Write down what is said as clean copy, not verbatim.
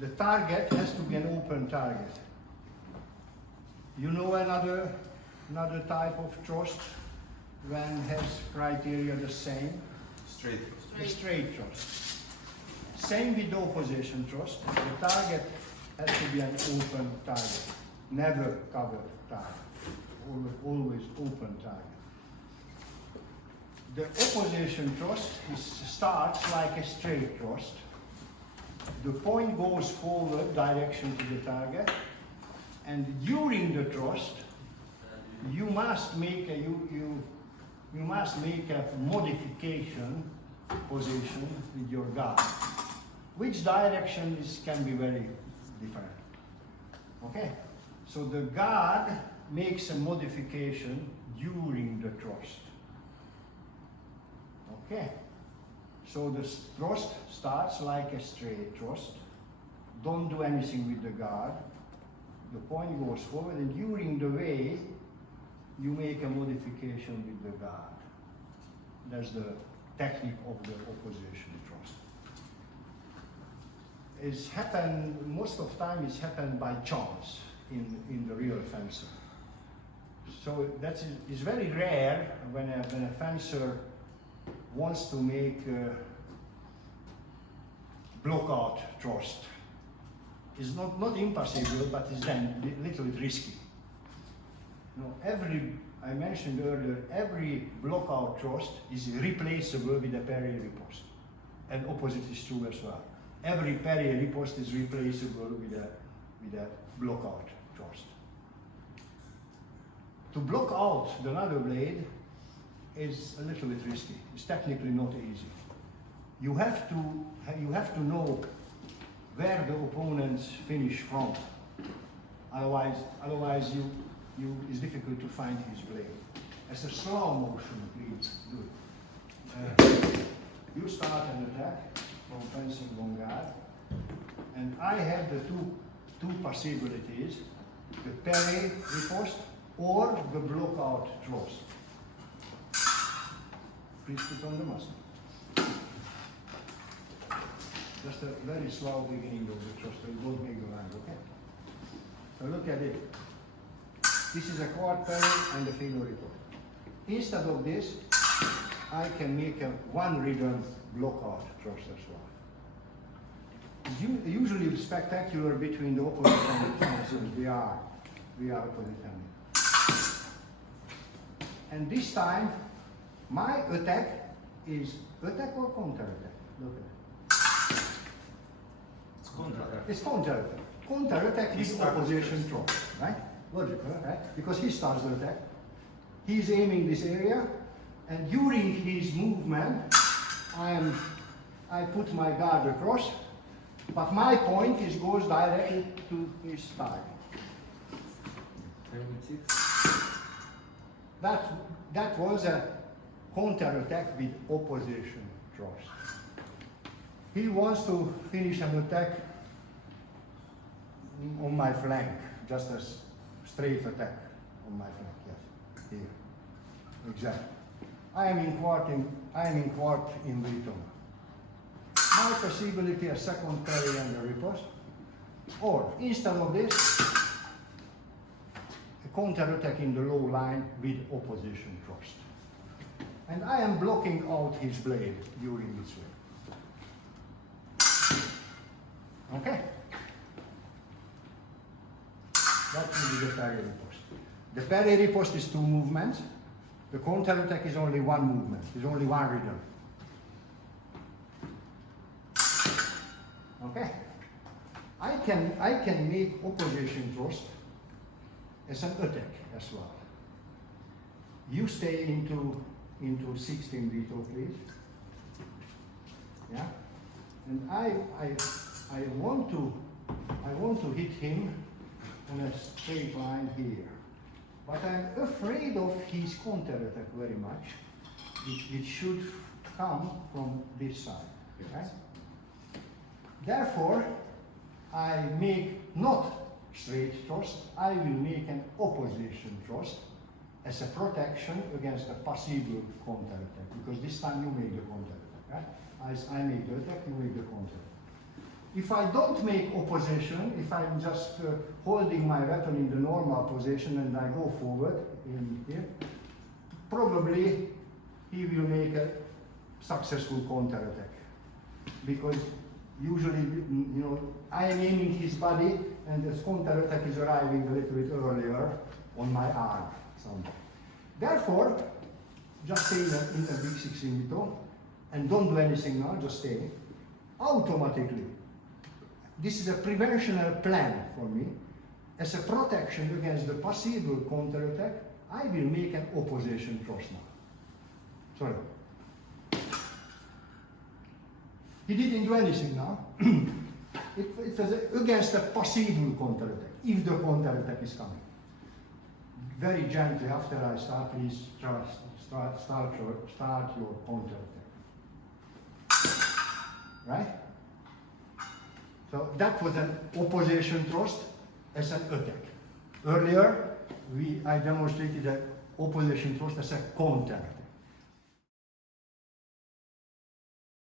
the target has to be an open target. You know another type of thrust when has criteria the same? Straight. The straight thrust. Same with the opposition thrust. The target has to be an open target, never covered target, always open target. The opposition thrust starts like a straight thrust. The point goes forward direction to the target, and during the thrust, you must make a modification position with your guard. Which direction can be very different. Okay, so the guard makes a modification during the thrust. Okay, so the thrust starts like a straight thrust. Don't do anything with the guard. The point goes forward, and during the way, you make a modification with the guard. That's the technique of the opposition thrust. It's happened, most of the time it's happened by chance in the real fencer. So that is very rare when a fencer wants to make block-out thrust. It's not impossible, but it's then a little bit risky. No, I mentioned earlier, every block-out thrust is replaceable with a parry riposte. And opposite is true as well. Every parry riposte is replaceable with a block-out thrust. To block out the other blade is a little bit risky. It's technically not easy. You have to know where the opponents finish from. Otherwise it's difficult to find his blade. As a slow motion, please do it. You start an attack from fencing on guard, and I have the two possibilities: the parry riposte or the block-out thrust. Please put on the muscle. Just a very slow beginning of the thrust, so you don't make the line, okay? So look at it. This is a quad parry and a finger riposte. Instead of this, I can make a one rhythm block-out thrust as well. It's usually spectacular between the opposite-handed fencers. We are opposite-handed. And this time, my attack is attack or counter-attack. Look at it. It's counter-attack. It's counter-attack. Counter-attack is opposition thrust, right? Logical, right? Because he starts the attack. He's aiming this area, and during his movement, I put my guard across, but my point goes directly to his target. That was a counter-attack with opposition thrust. He wants to finish an attack on my flank, just as straight attack on my flank, yes, here, exactly. I am in quart in rhythm. My possibility a second parry and a riposte, or instead of this, a counter-attack in the low line with opposition thrust. And I am blocking out his blade during this way. Okay? That will be the parry riposte. The parry riposte is two movements. The counter-attack is only one movement. It's only one rhythm. Okay? I can make opposition thrust as an attack as well. You stay into 16 veto, please. Yeah? And I want to hit him on a straight line here. But I'm afraid of his counter-attack very much. It should come from this side. Okay? Therefore, I make not straight thrust, I will make an opposition thrust as a protection against a possible counter-attack. Because this time you make the counter-attack. Right? I make the attack, you make the counter. If I don't make opposition, if I'm just holding my weapon in the normal position and I go forward in here, probably he will make a successful counterattack. Because usually, you know, I am aiming his body and the counterattack is arriving a little bit earlier on my arm. Therefore, just stay in the big six invito and don't do anything now, just stay. Automatically, this is a preventional plan for me. As a protection against the possible counterattack, I will make an opposition thrust now. Sorry. He didn't do anything now. it was against a possible counterattack, if the counterattack is coming. Very gently, after I start, please start your counterattack. Right? So that was an opposition thrust as an attack. Earlier, I demonstrated an opposition thrust as a counterattack.